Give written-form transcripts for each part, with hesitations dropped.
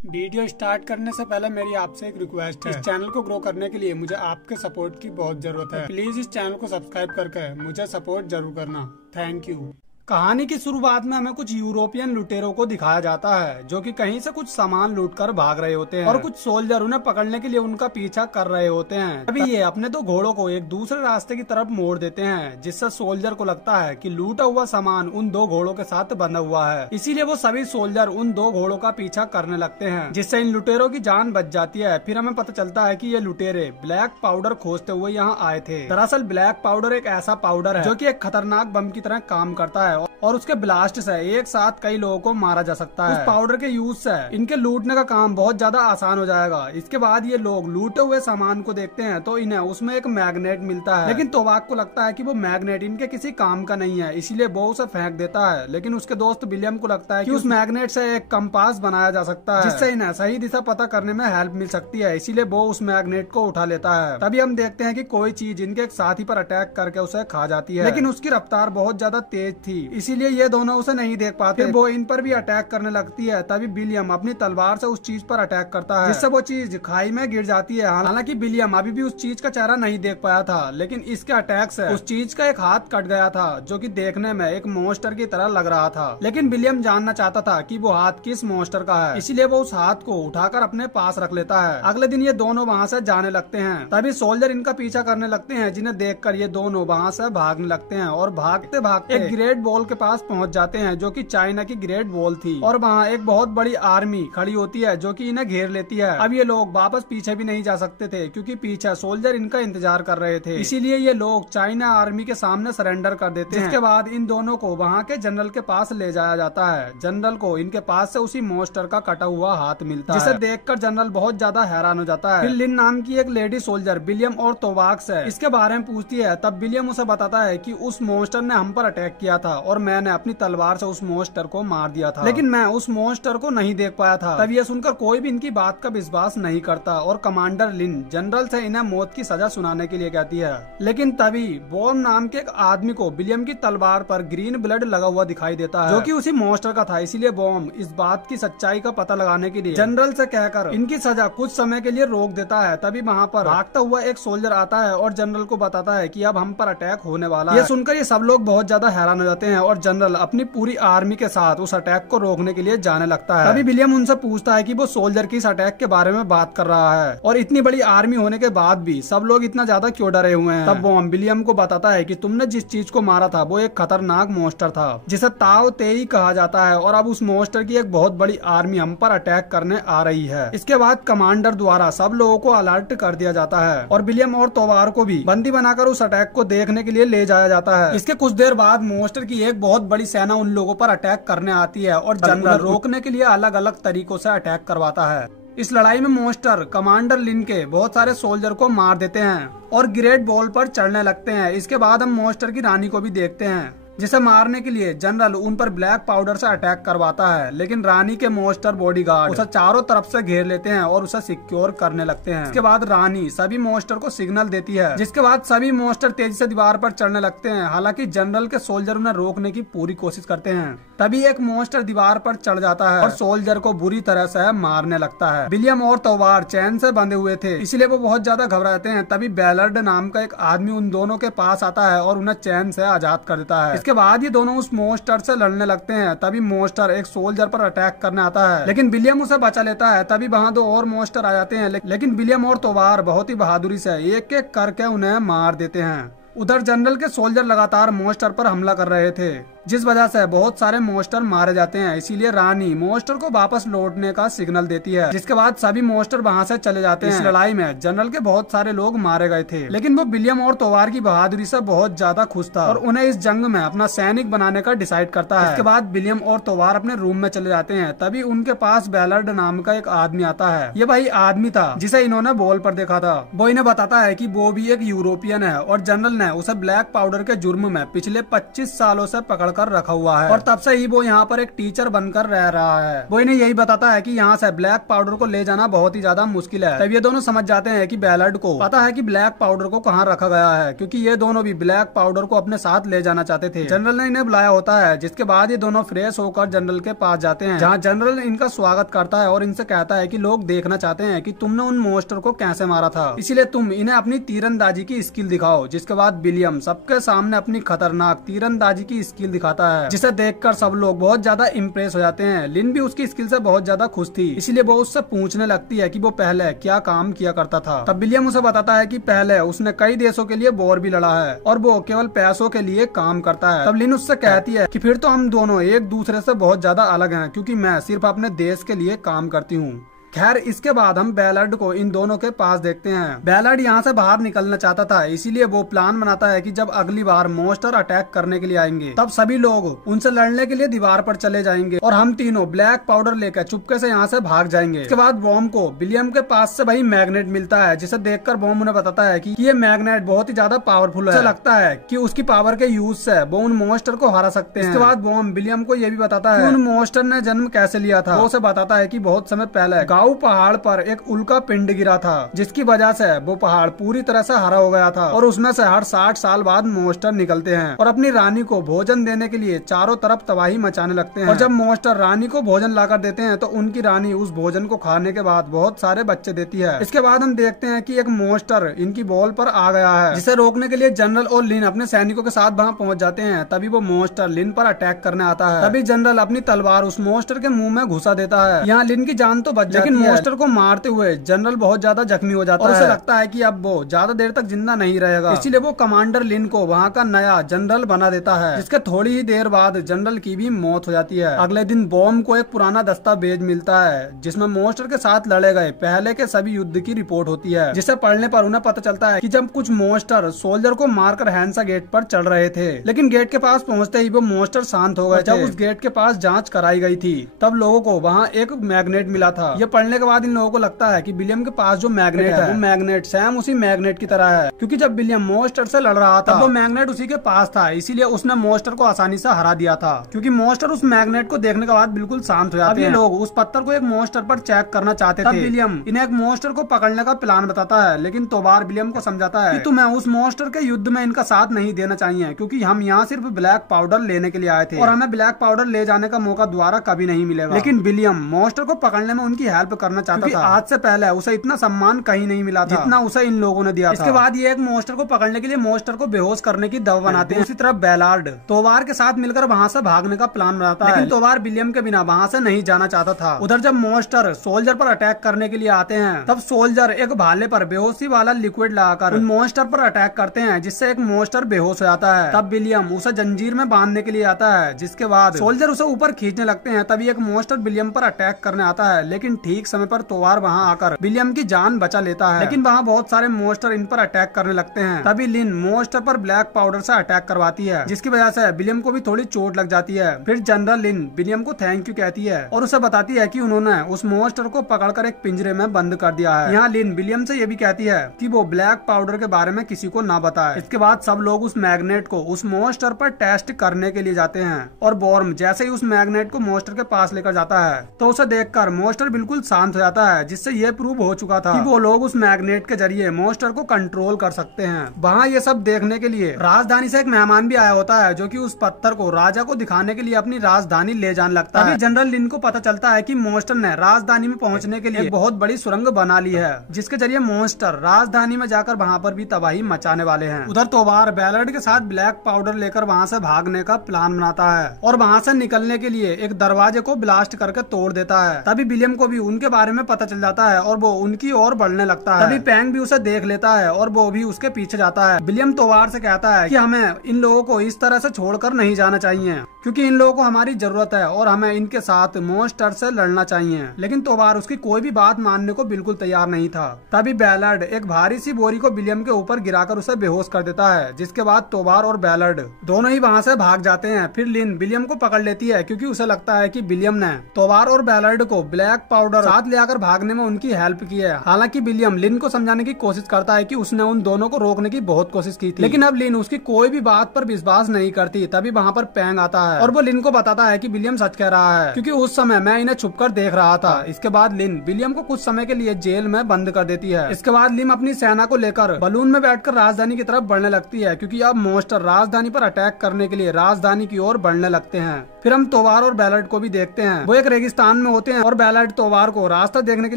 Video start करने से पहले मेरी आपसे एक रिक्वेस्ट है। इस चैनल को ग्रो करने के लिए मुझे आपके सपोर्ट की बहुत जरूरत है। प्लीज इस चैनल को सब्सक्राइब करके मुझे सपोर्ट जरूर करना। Thank you. कहानी की शुरुआत में हमें कुछ यूरोपियन लुटेरों को दिखाया जाता है जो कि कहीं से कुछ सामान लूटकर भाग रहे होते हैं और कुछ सोल्जर उन्हें पकड़ने के लिए उनका पीछा कर रहे होते हैं। अभी ये अपने दो घोड़ों को एक दूसरे रास्ते की तरफ मोड़ देते हैं, जिससे सोल्जर को लगता है कि लूटा हुआ सामान उन दो घोड़ों के साथ बंधा हुआ है। इसीलिए वो सभी सोल्जर उन दो घोड़ों का पीछा करने लगते हैं, जिससे इन लुटेरों की जान बच जाती है। फिर हमें पता चलता है कि ये लुटेरे ब्लैक पाउडर खोजते हुए यहाँ आए थे। दरअसल ब्लैक पाउडर एक ऐसा पाउडर है जो कि एक खतरनाक बम की तरह काम करता है और उसके ब्लास्ट से एक साथ कई लोगों को मारा जा सकता है। उस पाउडर के यूज से इनके लूटने का काम बहुत ज्यादा आसान हो जाएगा। इसके बाद ये लोग लूटे हुए सामान को देखते हैं तो इन्हें उसमें एक मैग्नेट मिलता है, लेकिन तोवाक को लगता है कि वो मैग्नेट इनके किसी काम का नहीं है, इसीलिए वो उसे फेंक देता है। लेकिन उसके दोस्त विलियम को लगता है कि उस मैग्नेट से एक कंपास बनाया जा सकता है, जिससे इन्हें सही दिशा पता करने में हेल्प मिल सकती है। इसीलिए वो उस मैग्नेट को उठा लेता है। तभी हम देखते हैं कि कोई चीज इनके एक साथी पर अटैक करके उसे खा जाती है, लेकिन उसकी रफ्तार बहुत ज्यादा तेज थी, इसीलिए ये दोनों उसे नहीं देख पाते। वो इन पर भी अटैक करने लगती है। तभी विलियम अपनी तलवार से उस चीज पर अटैक करता है, जिससे वो चीज खाई में गिर जाती है। हालांकि विलियम अभी भी उस चीज का चेहरा नहीं देख पाया था, लेकिन इसके अटैक से उस चीज का एक हाथ कट गया था, जो कि देखने में एक मॉन्स्टर की तरह लग रहा था। लेकिन विलियम जानना चाहता था कि वो हाथ किस मॉन्स्टर का है, इसीलिए वो उस हाथ को उठाकर अपने पास रख लेता है। अगले दिन ये दोनों वहाँ से जाने लगते हैं। तभी सोल्जर इनका पीछा करने लगते हैं, जिन्हें देखकर ये दोनों वहाँ से भागने लगते हैं और भागते भागते एक ग्रेट वॉल के पास पहुँच जाते हैं, जो कि चाइना की ग्रेट वॉल थी। और वहाँ एक बहुत बड़ी आर्मी खड़ी होती है जो कि इन्हें घेर लेती है। अब ये लोग वापस पीछे भी नहीं जा सकते थे, क्योंकि पीछे सोल्जर इनका इंतजार कर रहे थे। इसीलिए ये लोग चाइना आर्मी के सामने सरेंडर कर देते हैं। इसके बाद इन दोनों को वहाँ के जनरल के पास ले जाया जाता है। जनरल को इनके पास से उसी मॉन्स्टर का कटा हुआ हाथ मिलता है, जिसे देखकर जनरल बहुत ज्यादा हैरान हो जाता है। फिर लिन नाम की एक लेडी सोल्जर विलियम और तोवाक से इसके बारे में पूछती है। तब विलियम उसे बताता है कि उस मॉन्स्टर ने हम पर अटैक किया था और मैंने अपनी तलवार से उस मॉन्स्टर को मार दिया था, लेकिन मैं उस मॉन्स्टर को नहीं देख पाया था। तब ये सुनकर कोई भी इनकी बात का विश्वास नहीं करता और कमांडर लिन जनरल से इन्हें मौत की सजा सुनाने के लिए कहती है। लेकिन तभी बॉम नाम के एक आदमी को विलियम की तलवार पर ग्रीन ब्लड लगा हुआ दिखाई देता है, जो कि उसी मॉन्स्टर का था। इसीलिए बॉम इस बात की सच्चाई का पता लगाने के लिए जनरल से कहकर इनकी सजा कुछ समय के लिए रोक देता है। तभी वहाँ पर भागता हुआ एक सोल्जर आता है और जनरल को बताता है कि अब हम पर अटैक होने वाला है। ये सुनकर ये सब लोग बहुत ज्यादा हैरान हो जाते हैं और जनरल अपनी पूरी आर्मी के साथ उस अटैक को रोकने के लिए जाने लगता है। तभी विलियम उनसे पूछता है कि वो सोल्जर की इस अटैक के बारे में बात कर रहा है और इतनी बड़ी आर्मी होने के बाद भी सब लोग इतना ज्यादा क्यों डरे हुए हैं। तब बॉम विलियम को बताता है कि तुमने जिस चीज को मारा था वो एक खतरनाक मॉन्स्टर था, जिसे ताओ तेई कहा जाता है, और अब उस मॉन्स्टर की एक बहुत बड़ी आर्मी हम पर अटैक करने आ रही है। इसके बाद कमांडर द्वारा सब लोगों को अलर्ट कर दिया जाता है और विलियम और तोवार को भी बंदी बनाकर उस अटैक को देखने के लिए ले जाया जाता है। इसके कुछ देर बाद मॉन्स्टर की एक बहुत बड़ी सेना उन लोगों पर अटैक करने आती है और जनरल रोकने के लिए अलग अलग तरीकों से अटैक करवाता है। इस लड़ाई में मॉन्स्टर कमांडर लिन के बहुत सारे सोल्जर को मार देते हैं और ग्रेट वॉल पर चढ़ने लगते हैं। इसके बाद हम मॉन्स्टर की रानी को भी देखते हैं, जिसे मारने के लिए जनरल उन पर ब्लैक पाउडर से अटैक करवाता है, लेकिन रानी के मॉन्स्टर बॉडीगार्ड उसे चारों तरफ से घेर लेते हैं और उसे सिक्योर करने लगते हैं। इसके बाद रानी सभी मॉन्स्टर को सिग्नल देती है, जिसके बाद सभी मॉन्स्टर तेजी से दीवार पर चढ़ने लगते हैं। हालांकि जनरल के सोल्जर उन्हें रोकने की पूरी कोशिश करते हैं। तभी एक मॉन्स्टर दीवार पर चढ़ जाता है और सोल्जर को बुरी तरह से मारने लगता है। विलियम और तोवार चैन से बंधे हुए थे, इसलिए वो बहुत ज्यादा घबरा जाते हैं। तभी बैलर्ड नाम का एक आदमी उन दोनों के पास आता है और उन्हें चैन से आजाद कर देता है। इसके बाद ये दोनों उस मॉन्स्टर से लड़ने लगते हैं। तभी मॉन्स्टर एक सोल्जर पर अटैक करने आता है, लेकिन विलियम उसे बचा लेता है। तभी वहाँ दो और मॉन्स्टर आ जाते हैं, लेकिन विलियम और तोवार बहुत ही बहादुरी से एक एक करके उन्हें मार देते हैं। उधर जनरल के सोल्जर लगातार मॉन्स्टर पर हमला कर रहे थे, जिस वजह से बहुत सारे मॉन्स्टर मारे जाते हैं। इसीलिए रानी मॉन्स्टर को वापस लौटने का सिग्नल देती है, जिसके बाद सभी मॉन्स्टर वहाँ से चले जाते हैं। इस लड़ाई में जनरल के बहुत सारे लोग मारे गए थे, लेकिन वो विलियम और तोवार की बहादुरी से बहुत ज्यादा खुश था और उन्हें इस जंग में अपना सैनिक बनाने का डिसाइड करता है। इसके बाद विलियम और तोवार अपने रूम में चले जाते हैं। तभी उनके पास बैलर्ड नाम का एक आदमी आता है। ये वही आदमी था जिसे इन्होंने बॉल पर देखा था। वो इन्हें बताता है कि वो भी एक यूरोपियन है और जनरल ने उसे ब्लैक पाउडर के जुर्म में पिछले 25 सालों से पकड़ कर रखा हुआ है और तब से ही वो यहाँ पर एक टीचर बनकर रह रहा है। वो इन्हें यही बताता है कि यहाँ से ब्लैक पाउडर को ले जाना बहुत ही ज्यादा मुश्किल है। तब ये दोनों समझ जाते हैं कि बैलार्ड को पता है कि ब्लैक पाउडर को कहाँ रखा गया है, क्योंकि ये दोनों भी ब्लैक पाउडर को अपने साथ ले जाना चाहते थे। जनरल ने इन्हें बुलाया होता है, जिसके बाद ये दोनों फ्रेश होकर जनरल के पास जाते हैं, जहाँ जनरल इनका स्वागत करता है और इनसे कहता है कि लोग देखना चाहते हैं कि तुमने उन मॉन्स्टर को कैसे मारा था, इसीलिए तुम इन्हें अपनी तीरंदाजी की स्किल दिखाओ। जिसके बाद विलियम सबके सामने अपनी खतरनाक तीरंदाजी की स्किल दिखाता है, जिसे देखकर सब लोग बहुत ज्यादा इम्प्रेस हो जाते हैं। लिन भी उसकी स्किल से बहुत ज्यादा खुश थी, इसलिए वो उससे पूछने लगती है कि वो पहले क्या काम किया करता था। तब विलियम उसे बताता है कि पहले उसने कई देशों के लिए वॉर भी लड़ा है और वो केवल पैसों के लिए काम करता है। तब लिन उससे कहती है कि फिर तो हम दोनों एक दूसरे से बहुत ज्यादा अलग हैं, क्योंकि मैं सिर्फ अपने देश के लिए काम करती हूँ। खैर, इसके बाद हम बैलार्ड को इन दोनों के पास देखते हैं। बैलार्ड यहाँ से बाहर निकलना चाहता था, इसीलिए वो प्लान बनाता है कि जब अगली बार मॉन्स्टर अटैक करने के लिए आएंगे तब सभी लोग उनसे लड़ने के लिए दीवार पर चले जाएंगे और हम तीनों ब्लैक पाउडर लेकर चुपके से यहाँ से भाग जाएंगे। इसके बाद बॉम्ब को विलियम के पास से वही मैग्नेट मिलता है, जिसे देखकर बॉम्ब उन्हें बताता है कि ये मैग्नेट बहुत ही ज्यादा पावरफुल है। उसे लगता है कि उसकी पावर के यूज से वो उन मॉन्स्टर को हरा सकते हैं। इसके बाद बॉम्ब विलियम को ये भी बताता है उन मॉन्स्टर ने जन्म कैसे लिया था। वो उसे बताता है कि बहुत समय पहले गाँव पहाड़ पर एक उल्का पिंड गिरा था, जिसकी वजह से वो पहाड़ पूरी तरह से हरा हो गया था और उसमें से हर 60 साल बाद मॉन्स्टर निकलते हैं और अपनी रानी को भोजन देने के लिए चारों तरफ तबाही मचाने लगते हैं। और जब मॉन्स्टर रानी को भोजन लाकर देते हैं तो उनकी रानी उस भोजन को खाने के बाद बहुत सारे बच्चे देती है। इसके बाद हम देखते हैं कि एक मॉन्स्टर इनकी बॉल पर आ गया है, जिसे रोकने के लिए जनरल और लिन अपने सैनिकों के साथ वहाँ पहुँच जाते हैं। तभी वो मॉन्स्टर लिन पर अटैक करने आता है। तभी जनरल अपनी तलवार उस मॉन्स्टर के मुंह में घुसा देता है। यहाँ लिन की जान तो बच जाती है, लेकिन मॉन्स्टर को मारते हुए जनरल बहुत ज्यादा जख्मी हो जाता है और उसे लगता है कि अब वो ज्यादा देर तक जिंदा नहीं रहेगा, इसीलिए वो कमांडर लिन को वहाँ का नया जनरल बना देता है। जिसके थोड़ी ही देर बाद जनरल की भी मौत हो जाती है। अगले दिन बॉम्ब को एक पुराना दस्तावेज मिलता है, जिसमें मॉन्स्टर के साथ लड़े गए पहले के सभी युद्ध की रिपोर्ट होती है, जिसे पढ़ने पर उन्हें पता चलता है कि जब कुछ मॉन्स्टर सोल्जर को मारकर हैंसा गेट पर चढ़ रहे थे, लेकिन गेट के पास पहुँचते ही वो मॉन्स्टर शांत हो गए। जब उस गेट के पास जाँच कराई गई थी तब लोगों को वहाँ एक मैग्नेट मिला था। ये पढ़ने के बाद इन लोगों को लगता है कि विलियम के पास जो मैग्नेट है वो मैग्नेट सेम उसी मैग्नेट की तरह है, क्योंकि जब विलियम मॉन्स्टर से लड़ रहा था वो मैग्नेट उसी के पास था, इसीलिए उसने मॉन्स्टर को आसानी से हरा दिया था। क्योंकि मॉन्स्टर उस मैग्नेट को देखने के बाद बिल्कुल शांत हो जाते हैं। लोग उस पत्थर को एक मॉन्स्टर पर चेक करना चाहते थे। विलियम इन्हें एक मॉन्स्टर को पकड़ने का प्लान बताता है, लेकिन तोबार विलियम को समझाता है कि तुम्हें उस मॉन्स्टर के युद्ध में इनका साथ नहीं देना चाहिए, क्योंकि हम यहाँ सिर्फ ब्लैक पाउडर लेने के लिए आए थे और हमें ब्लैक पाउडर ले जाने का मौका दोबारा कभी नहीं मिलेगा। लेकिन विलियम मॉन्स्टर को पकड़ने में उनकी हेल्प करना चाहता था। आज से पहले उसे इतना सम्मान कहीं नहीं मिला था जितना उसे इन लोगों ने दिया था। इसके बाद ये एक मॉन्स्टर को पकड़ने के लिए मॉन्स्टर को बेहोश करने की दवा बनाते हैं। दूसरी तरफ बैलार्ड तोवार के साथ मिलकर वहाँ से भागने का प्लान बनाता है, लेकिन तोवार विलियम के बिना वहाँ से नहीं जाना चाहता था। उधर जब मॉन्स्टर सोल्जर पर अटैक करने के लिए आते हैं तब सोल्जर एक भाले पर बेहोशी वाला लिक्विड लगाकर उन मॉन्स्टर पर अटैक करते हैं, जिससे एक मॉन्स्टर बेहोश हो जाता है। तब विलियम उसे जंजीर में बांधने के लिए आता है, जिसके बाद सोल्जर उसे ऊपर खींचने लगते हैं। तभी एक मॉन्स्टर विलियम पर अटैक करने आता है, लेकिन ठीक समय पर तोवार वहाँ आकर विलियम की जान बचा लेता है। लेकिन वहाँ बहुत सारे मॉन्स्टर इन पर अटैक करने लगते हैं। तभी लिन मॉन्स्टर पर ब्लैक पाउडर से अटैक करवाती है, जिसकी वजह से विलियम को भी थोड़ी चोट लग जाती है। फिर जनरल लिन विलियम को थैंक यू कहती है और उसे बताती है कि उन्होंने उस मॉन्स्टर को पकड़कर एक पिंजरे में बंद कर दिया है। यहाँ लिन विलियम से ये भी कहती है कि वो ब्लैक पाउडर के बारे में किसी को ना बताए। इसके बाद सब लोग उस मैग्नेट को उस मॉन्स्टर पर टेस्ट करने के लिए जाते हैं और बॉर्म जैसे ही उस मैग्नेट को मॉन्स्टर के पास लेकर जाता है तो उसे देखकर मॉन्स्टर बिल्कुल शांत हो जाता है, जिससे ये प्रूव हो चुका था कि वो लोग उस मैग्नेट के जरिए मॉन्स्टर को कंट्रोल कर सकते हैं। वहाँ ये सब देखने के लिए राजधानी से एक मेहमान भी आया होता है, जो कि उस पत्थर को राजा को दिखाने के लिए अपनी राजधानी ले जाने लगता है। जनरल लिन को पता चलता है कि मॉन्स्टर ने राजधानी में पहुँचने के लिए एक बहुत बड़ी सुरंग बना ली है, जिसके जरिए मॉन्स्टर राजधानी में जाकर वहाँ पर भी तबाही मचाने वाले हैं। उधर तोवार बैलार्ड के साथ ब्लैक पाउडर लेकर वहाँ से भागने का प्लान बनाता है और वहाँ से निकलने के लिए एक दरवाजे को ब्लास्ट करके तोड़ देता है। तभी विलियम को भी उनके बारे में पता चल जाता है और वो उनकी ओर बढ़ने लगता है। तभी पैंग भी उसे देख लेता है और वो भी उसके पीछे जाता है। विलियम तोवार से कहता है कि हमें इन लोगों को इस तरह से छोड़कर नहीं जाना चाहिए। क्योंकि इन लोगों को हमारी जरूरत है और हमें इनके साथ मॉन्स्टर से लड़ना चाहिए। लेकिन तोबार उसकी कोई भी बात मानने को बिल्कुल तैयार नहीं था। तभी बैलर्ड एक भारी सी बोरी को विलियम के ऊपर गिराकर उसे बेहोश कर देता है, जिसके बाद तोबार और बैलर्ड दोनों ही वहाँ से भाग जाते हैं। फिर लिन विलियम को पकड़ लेती है, क्योंकि उसे लगता है कि विलियम ने तोबार और बैलर्ड को ब्लैक पाउडर साथ ले आकर भागने में उनकी हेल्प की है। हालांकि विलियम लिन को समझाने की कोशिश करता है कि उसने उन दोनों को रोकने की बहुत कोशिश की थी, लेकिन अब लिन उसकी कोई भी बात पर विश्वास नहीं करती। तभी वहाँ पर पैंग आता है और वो लिन को बताता है कि विलियम सच कह रहा है, क्योंकि उस समय मैं इन्हें छुपकर देख रहा था। इसके बाद लिन विलियम को कुछ समय के लिए जेल में बंद कर देती है। इसके बाद लिन अपनी सेना को लेकर बलून में बैठकर राजधानी की तरफ बढ़ने लगती है, क्योंकि अब मॉन्स्टर राजधानी पर अटैक करने के लिए राजधानी की ओर बढ़ने लगते हैं। फिर हम तोबार और बैलर्ड को भी देखते हैं। वो एक रेगिस्तान में होते हैं और बैलर्ड तोबार को रास्ता देखने के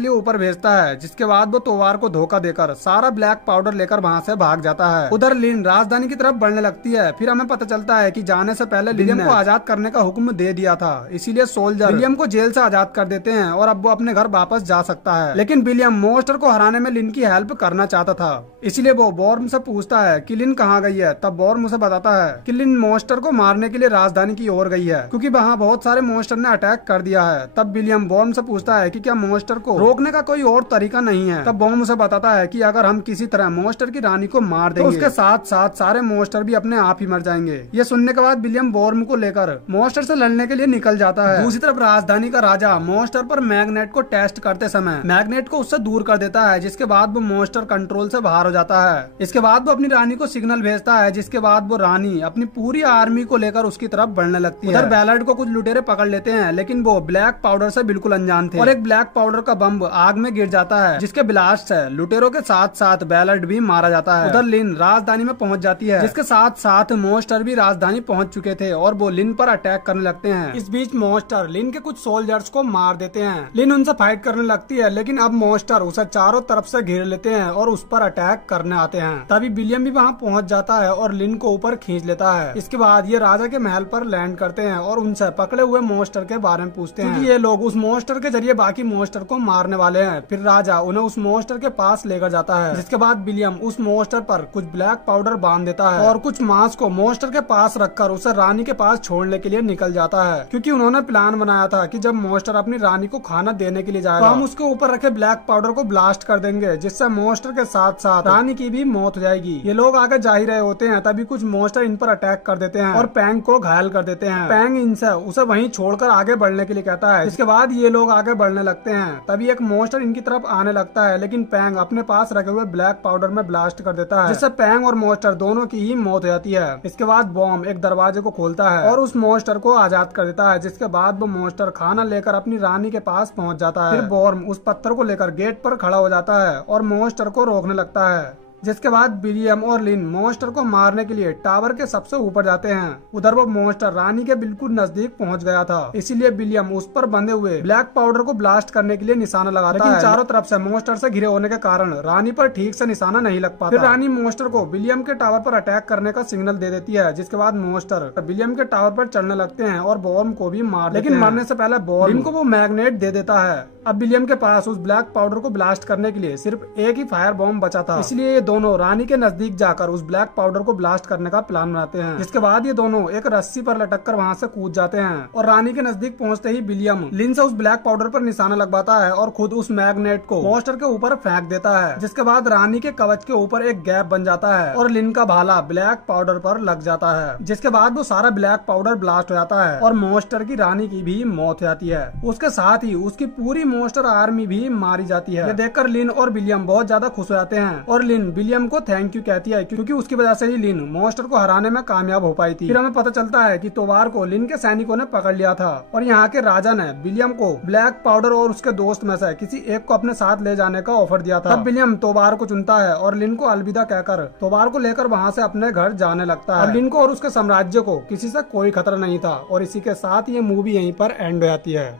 लिए ऊपर भेजता है, जिसके बाद वो तोबार को धोखा देकर सारा ब्लैक पाउडर लेकर वहाँ से भाग जाता है। उधर लिन राजधानी की तरफ बढ़ने लगती है। फिर हमें पता चलता है कि जाने से पहले विलियम को आजाद करने का हुक्म दे दिया था, इसीलिए सोल्जर विलियम को जेल से आजाद कर देते हैं और अब वो अपने घर वापस जा सकता है। लेकिन विलियम मॉन्स्टर को हराने में लिन की हेल्प करना चाहता था, इसलिए वो बॉर्म से पूछता है कि लिन कहाँ गई है। तब बॉर्म उसे बताता है कि लिन मॉन्स्टर को मारने के लिए राजधानी की ओर गई है, क्योंकि वहाँ बहुत सारे मॉन्स्टर ने अटैक कर दिया है। तब विलियम बॉर्म से पूछता है कि क्या मॉन्स्टर को रोकने का कोई और तरीका नहीं है। तब बॉर्म उसे बताता है कि अगर हम किसी तरह मॉन्स्टर की रानी को मार देंगे तो उसके साथ साथ सारे मॉन्स्टर भी अपने आप ही मर जाएंगे। ये सुनने के बाद विलियम बॉर्म को लेकर मॉन्स्टर से लड़ने के लिए निकल जाता है। दूसरी तरफ राजधानी का राजा मॉन्स्टर पर मैग्नेट को टेस्ट करते समय मैग्नेट को उससे दूर कर देता है, जिसके बाद वो मॉन्स्टर कंट्रोल से बाहर हो जाता है। इसके बाद वो अपनी रानी को सिग्नल भेजता है, जिसके बाद वो रानी अपनी पूरी आर्मी को लेकर उसकी तरफ बढ़ने लगती है। उधर बैलर्ड को कुछ लुटेरे पकड़ लेते हैं, लेकिन वो ब्लैक पाउडर से बिल्कुल अनजान थे और एक ब्लैक पाउडर का बम आग में गिर जाता है, जिसके ब्लास्ट से लुटेरों के साथ साथ बैलर्ड भी मारा जाता है। उधर लिन राजधानी में पहुंच जाती है, जिसके साथ साथ मॉन्स्टर भी राजधानी पहुंच चुके थे और वो लिन पर अटैक करने लगते हैं। इस बीच मॉन्स्टर लिन के कुछ सोल्जर्स को मार देते हैं। लिन उनसे फाइट करने लगती है, लेकिन अब मॉन्स्टर उसे चारों तरफ से घेर लेते हैं और उस पर अटैक करने आते हैं। तभी विलियम भी वहाँ पहुँच जाता है और लिन को ऊपर खींच लेता है। इसके बाद ये राजा के महल पर लैंड करते हैं और उनसे पकड़े हुए मॉन्स्टर के बारे में पूछते हैं, क्योंकि ये लोग उस मॉन्स्टर के जरिए बाकी मॉन्स्टर को मारने वाले हैं। फिर राजा उन्हें उस मॉन्स्टर के पास लेकर जाता है, जिसके बाद विलियम उस मॉन्स्टर पर कुछ ब्लैक पाउडर बांध देता है और कुछ मांस को मॉन्स्टर के पास रखकर उसे रानी के पास छोड़ने के लिए निकल जाता है, क्योंकि उन्होंने प्लान बनाया था कि जब मॉन्स्टर अपनी रानी को खाना देने के लिए जाएगा तो हम उसके ऊपर रखे ब्लैक पाउडर को ब्लास्ट कर देंगे, जिससे मॉन्स्टर के साथ साथ रानी की भी मौत हो जाएगी। ये लोग आगे जा ही रहे होते हैं, तभी कुछ मॉन्स्टर इन पर अटैक कर देते हैं और पैंग को घायल कर देते हैं। पैंग इनसे उसे वहीं छोड़कर आगे बढ़ने के लिए कहता है। इसके बाद ये लोग आगे बढ़ने लगते हैं। तभी एक मॉन्स्टर इनकी तरफ आने लगता है, लेकिन पैंग अपने पास रखे हुए ब्लैक पाउडर में ब्लास्ट कर देता है, जिससे पैंग और मॉन्स्टर दोनों की ही मौत हो जाती है। इसके बाद बॉम्ब एक दरवाजे को खोलता है और उस मॉन्स्टर को आजाद कर देता है, जिसके बाद वो मॉन्स्टर खाना लेकर अपनी रानी के पास पहुंच जाता है। फिर बॉर्म उस पत्थर को लेकर गेट पर खड़ा हो जाता है और मॉन्स्टर को रोकने लगता है, जिसके बाद विलियम और लिन मॉन्स्टर को मारने के लिए टावर के सबसे ऊपर जाते हैं। उधर वो मॉन्स्टर रानी के बिल्कुल नजदीक पहुंच गया था, इसीलिए विलियम उस पर बंधे हुए ब्लैक पाउडर को ब्लास्ट करने के लिए निशाना लगाता है। चारों तरफ से मॉन्स्टर से घिरे होने के कारण रानी पर ठीक से निशाना नहीं लग पाता। फिर रानी मॉन्स्टर को विलियम के टावर पर अटैक करने का सिग्नल दे देती है, जिसके बाद मॉन्स्टर विलियम के टावर पर चढ़ने लगते हैं और बॉर्म को भी मार देते हैं। लेकिन मरने से पहले बॉर्म को वो मैग्नेट दे देता है। अब विलियम के पास उस ब्लैक पाउडर को ब्लास्ट करने के लिए सिर्फ एक ही फायर बॉम्ब बचा था, इसलिए ये दोनों रानी के नजदीक जाकर उस ब्लैक पाउडर को ब्लास्ट करने का प्लान बनाते हैं। जिसके बाद ये दोनों एक रस्सी पर लटककर वहाँ से कूद जाते हैं और रानी के नजदीक पहुँचते ही विलियम लिन से उस ब्लैक पाउडर पर निशाना लगवाता है और खुद उस मैग्नेट को मॉन्स्टर के ऊपर फेंक देता है। जिसके बाद रानी के कवच के ऊपर एक गैप बन जाता है और लिन का भाला ब्लैक पाउडर पर लग जाता है, जिसके बाद वो सारा ब्लैक पाउडर ब्लास्ट हो जाता है और मॉन्स्टर की रानी की भी मौत हो जाती है। उसके साथ ही उसकी पूरी मॉन्स्टर आर्मी भी मारी जाती है। ये देखकर लिन और विलियम बहुत ज्यादा खुश हो जाते हैं और लिन विलियम को थैंक यू कहती है, क्योंकि उसकी वजह से ही लिन मॉन्स्टर को हराने में कामयाब हो पाई थी। फिर हमें पता चलता है कि तोबार को लिन के सैनिकों ने पकड़ लिया था और यहाँ के राजा ने विलियम को ब्लैक पाउडर और उसके दोस्त में से किसी एक को अपने साथ ले जाने का ऑफर दिया था। तब विलियम तोबार को चुनता है और लिन को अलविदा कहकर तोबार को लेकर वहाँ से अपने घर जाने लगता है। लिन को और उसके साम्राज्य को किसी से कोई खतरा नहीं था और इसी के साथ ये मूवी यहीं पर एंड हो जाती है।